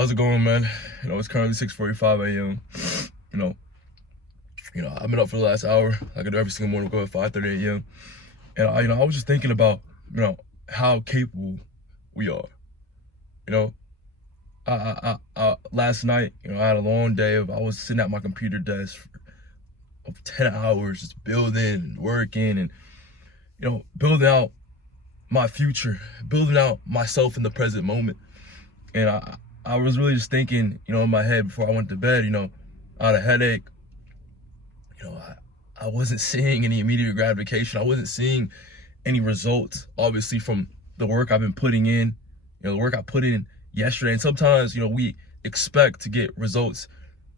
How's it going, man? It's currently 6:45 a.m. You know, I've been up for the last hour. I do every single morning, go at 5:30 a.m. And I was just thinking about, how capable we are. You know, last night, I had a long day I was sitting at my computer desk for 10 hours, just building and working and, building out my future, building out myself in the present moment. And I was really just thinking, in my head before I went to bed, I had a headache. I wasn't seeing any immediate gratification. I wasn't seeing any results, obviously, from the work I've been putting in, the work I put in yesterday. And sometimes, we expect to get results,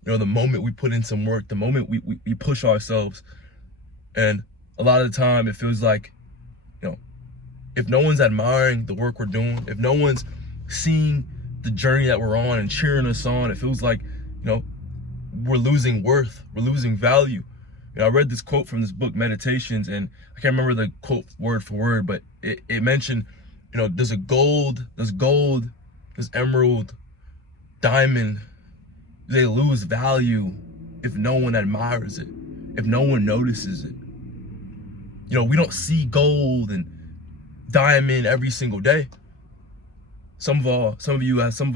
the moment we put in some work, the moment we push ourselves. And a lot of the time it feels like, if no one's admiring the work we're doing, if no one's seeing the journey that we're on and cheering us on, it feels like, we're losing worth, we're losing value. I read this quote from this book, Meditations, and I can't remember the quote word for word, but it mentioned, there's gold, there's emerald, diamond. They lose value if no one admires it, if no one notices it. We don't see gold and diamond every single day. Some of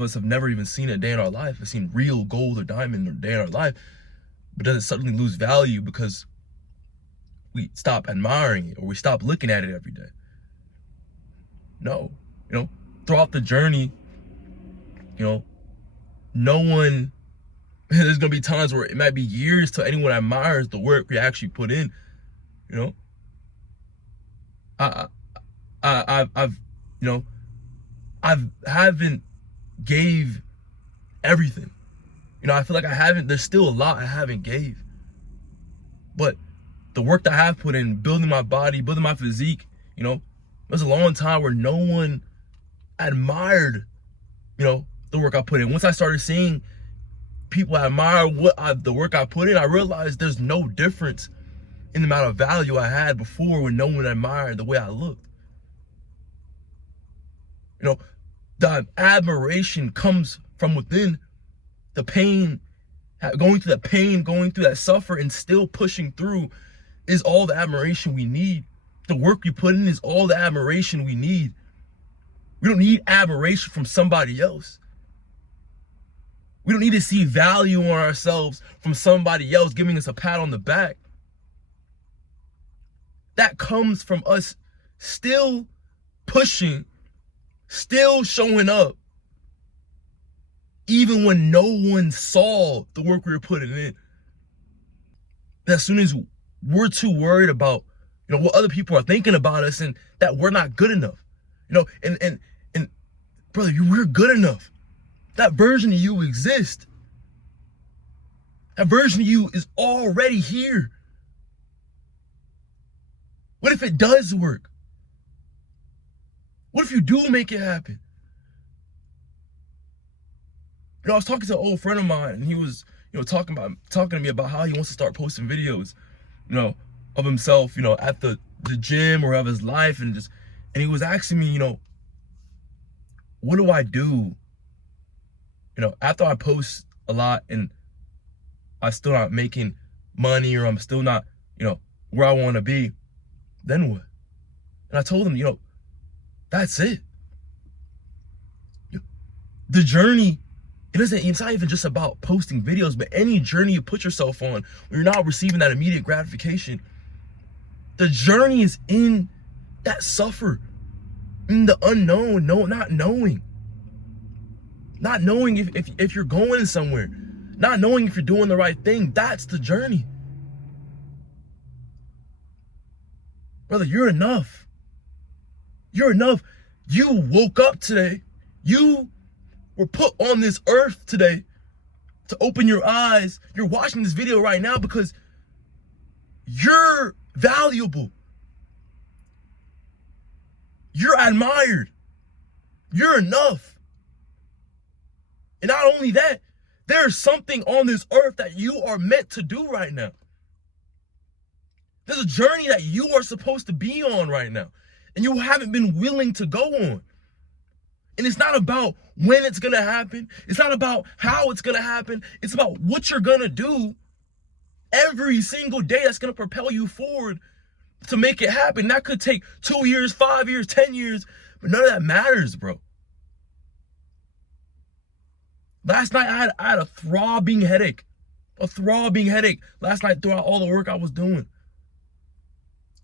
us have never even seen a day in our life. Have seen real gold or diamond or day in our life, but does it suddenly lose value because we stop admiring it or we stop looking at it every day? No, throughout the journey, no one. There's gonna be times where it might be years till anyone admires the work we actually put in. I haven't gave everything. I feel like there's still a lot I haven't gave. But the work that I have put in, building my body, building my physique, there's a long time where no one admired, the work I put in. Once I started seeing people admire the work I put in, I realized there's no difference in the amount of value I had before when no one admired the way I looked. The admiration comes from within. The pain, going through that suffer and still pushing through is all the admiration we need. The work we put in is all the admiration we need. We don't need admiration from somebody else. We don't need to see value on ourselves from somebody else giving us a pat on the back. That comes from us still pushing, still showing up, even when no one saw the work we were putting in. As soon as we're too worried about, what other people are thinking about us and that we're not good enough, and brother, we're good enough. That version of you exists. That version of you is already here. What if it does work? What if you do make it happen? I was talking to an old friend of mine, and he was, talking to me about how he wants to start posting videos, of himself, at the gym or of his life, and he was asking me, what do I do, after I post a lot and I'm still not making money or I'm still not, where I want to be, then what? And I told him, that's it. The journey, it's not even just about posting videos, but any journey you put yourself on where you're not receiving that immediate gratification, the journey is in that suffer, in the unknown, not knowing if you're going somewhere, not knowing if you're doing the right thing. That's the journey. Brother, you're enough. You're enough. You woke up today. You were put on this earth today to open your eyes. You're watching this video right now because you're valuable. You're admired. You're enough. And not only that, there's something on this earth that you are meant to do right now. There's a journey that you are supposed to be on right now, and you haven't been willing to go on. And it's not about when it's gonna happen. It's not about how it's gonna happen. It's about what you're gonna do every single day that's gonna propel you forward to make it happen. That could take 2 years, 5 years, 10 years, but none of that matters, bro. Last night I had a throbbing headache. Last night throughout all the work I was doing.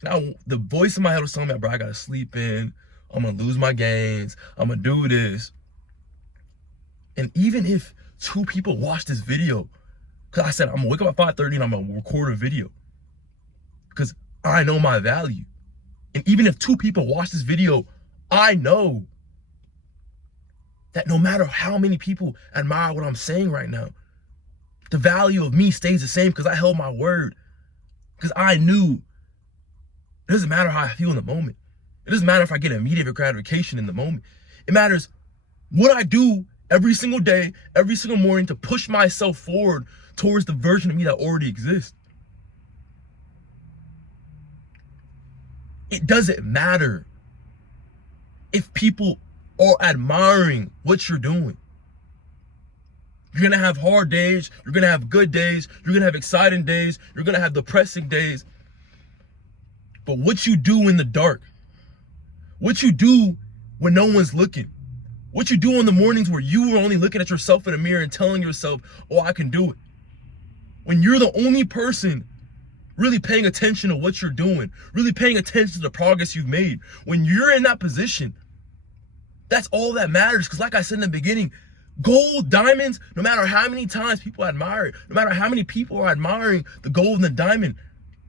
Now the voice in my head was telling me, bro, I gotta sleep in. I'm gonna lose my gains. I'm gonna do this. And even if 2 people watch this video, because I said I'm gonna wake up at 5:30 and I'm gonna record a video, because I know my value. And even if 2 people watch this video, I know that no matter how many people admire what I'm saying right now, the value of me stays the same because I held my word. Because I knew it doesn't matter how I feel in the moment. It doesn't matter if I get immediate gratification in the moment. It matters what I do every single day, every single morning to push myself forward towards the version of me that already exists. It doesn't matter if people are admiring what you're doing. You're gonna have hard days, you're gonna have good days, you're gonna have exciting days, you're gonna have depressing days. But what you do in the dark, what you do when no one's looking, what you do in the mornings where you are only looking at yourself in the mirror and telling yourself, oh, I can do it. When you're the only person really paying attention to what you're doing, really paying attention to the progress you've made, when you're in that position, that's all that matters. Because like I said in the beginning, gold, diamonds, no matter how many times people admire it, no matter how many people are admiring the gold and the diamond,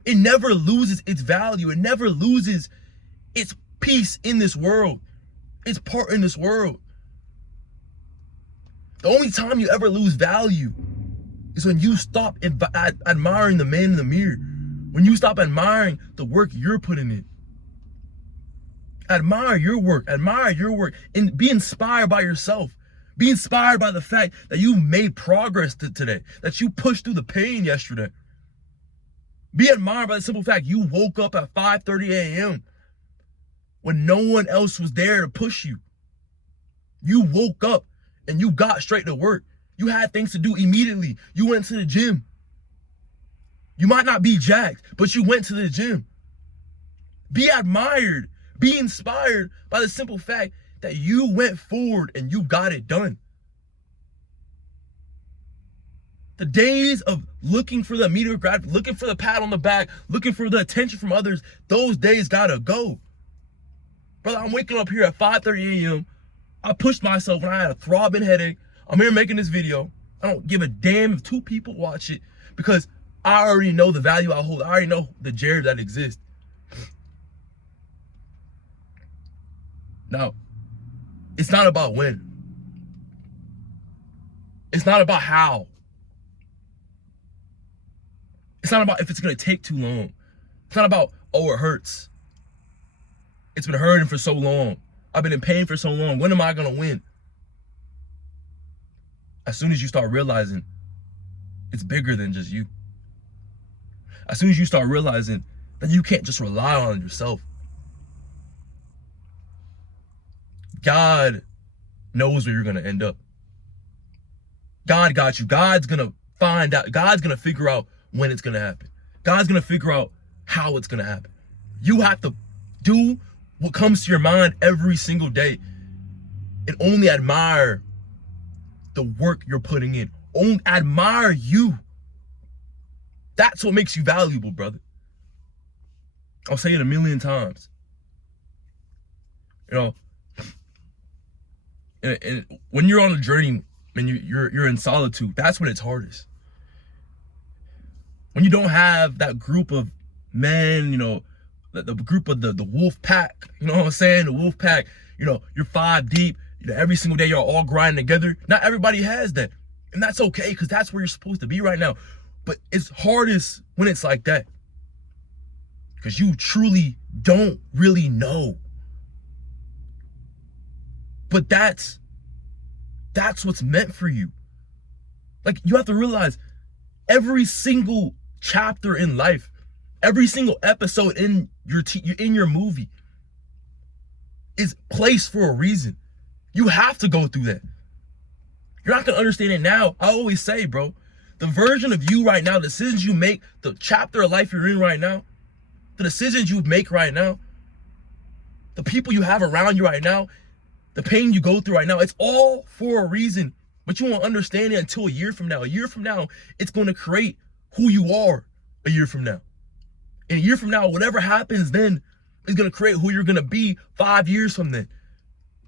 it never loses its value. It never loses its piece in this world, its part in this world. The only time you ever lose value is when you stop admiring the man in the mirror, when you stop admiring the work you're putting in. Admire your work, and be inspired by yourself. Be inspired by the fact that you made progress today, that you pushed through the pain yesterday. Be admired by the simple fact you woke up at 5:30 a.m. when no one else was there to push you. You woke up and you got straight to work. You had things to do immediately. You went to the gym. You might not be jacked, but you went to the gym. Be admired, be inspired by the simple fact that you went forward and you got it done. The days of looking for the immediate gratification, looking for the pat on the back, looking for the attention from others, those days gotta go. Brother, I'm waking up here at 5:30 a.m. I pushed myself when I had a throbbing headache. I'm here making this video. I don't give a damn if 2 people watch it because I already know the value I hold. I already know the Jared that exists. Now, it's not about when. It's not about how. It's not about if it's gonna take too long. It's not about, oh, it hurts. It's been hurting for so long. I've been in pain for so long. When am I gonna win? As soon as you start realizing it's bigger than just you. As soon as you start realizing that you can't just rely on yourself. God knows where you're gonna end up. God got you. God's gonna find out. God's gonna figure out when it's gonna happen. God's gonna figure out how it's gonna happen. You have to do what comes to your mind every single day and only admire the work you're putting in. Only admire you. That's what makes you valuable, brother. I'll say it a million times. You know, and when you're on a journey and you're in solitude, that's when it's hardest. When you don't have that group of men, you know, the group of the wolf pack, you know what I'm saying? The wolf pack, you know, you're 5 deep, you know, every single day you're all grinding together. Not everybody has that. And that's okay, because that's where you're supposed to be right now. But it's hardest when it's like that. Because you truly don't really know. But that's what's meant for you. Like, you have to realize every single chapter in life, every single episode in your movie is placed for a reason. You have to go through that. You're not gonna understand it now. I always say, bro, the version of you right now, the decisions you make, the chapter of life you're in right now, the decisions you make right now, the people you have around you right now, the pain you go through right now, it's all for a reason. But you won't understand it until a year from now. A year from now, it's going to create who you are a year from now. And a year from now, whatever happens then is going to create who you're going to be 5 years from then.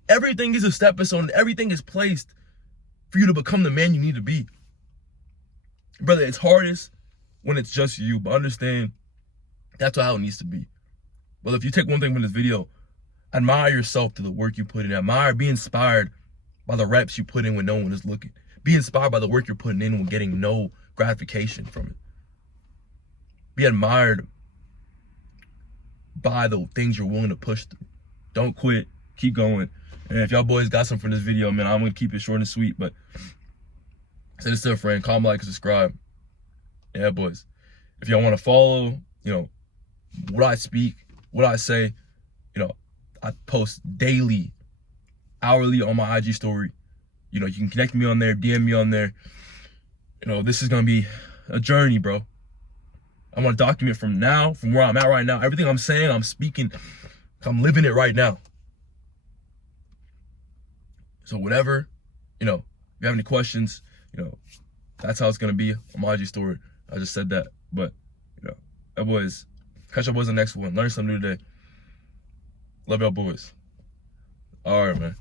Everything is a stepping stone. Everything is placed for you to become the man you need to be. Brother, it's hardest when it's just you, but understand that's how it needs to be. Well, if you take one thing from this video, admire yourself to the work you put in. Admire, be inspired by the reps you put in when no one is looking. Be inspired by the work you're putting in when getting no gratification from it. Be admired by the things you're willing to push through. Don't quit. Keep going. And if y'all boys got something from this video, man, I'm going to keep it short and sweet. But send this to a friend. Comment, like, and subscribe. Yeah, boys. If y'all want to follow, what I speak, what I say, I post daily, hourly on my IG story. You can connect me on there, DM me on there. This is going to be a journey, bro. I want to document from where I'm at right now. Everything I'm saying, I'm speaking, I'm living it right now. So whatever, if you have any questions, that's how it's going to be on my IG story. I just said that. But, that boys, catch up boys in the next one. Learn something new today. Love y'all boys. All right, man.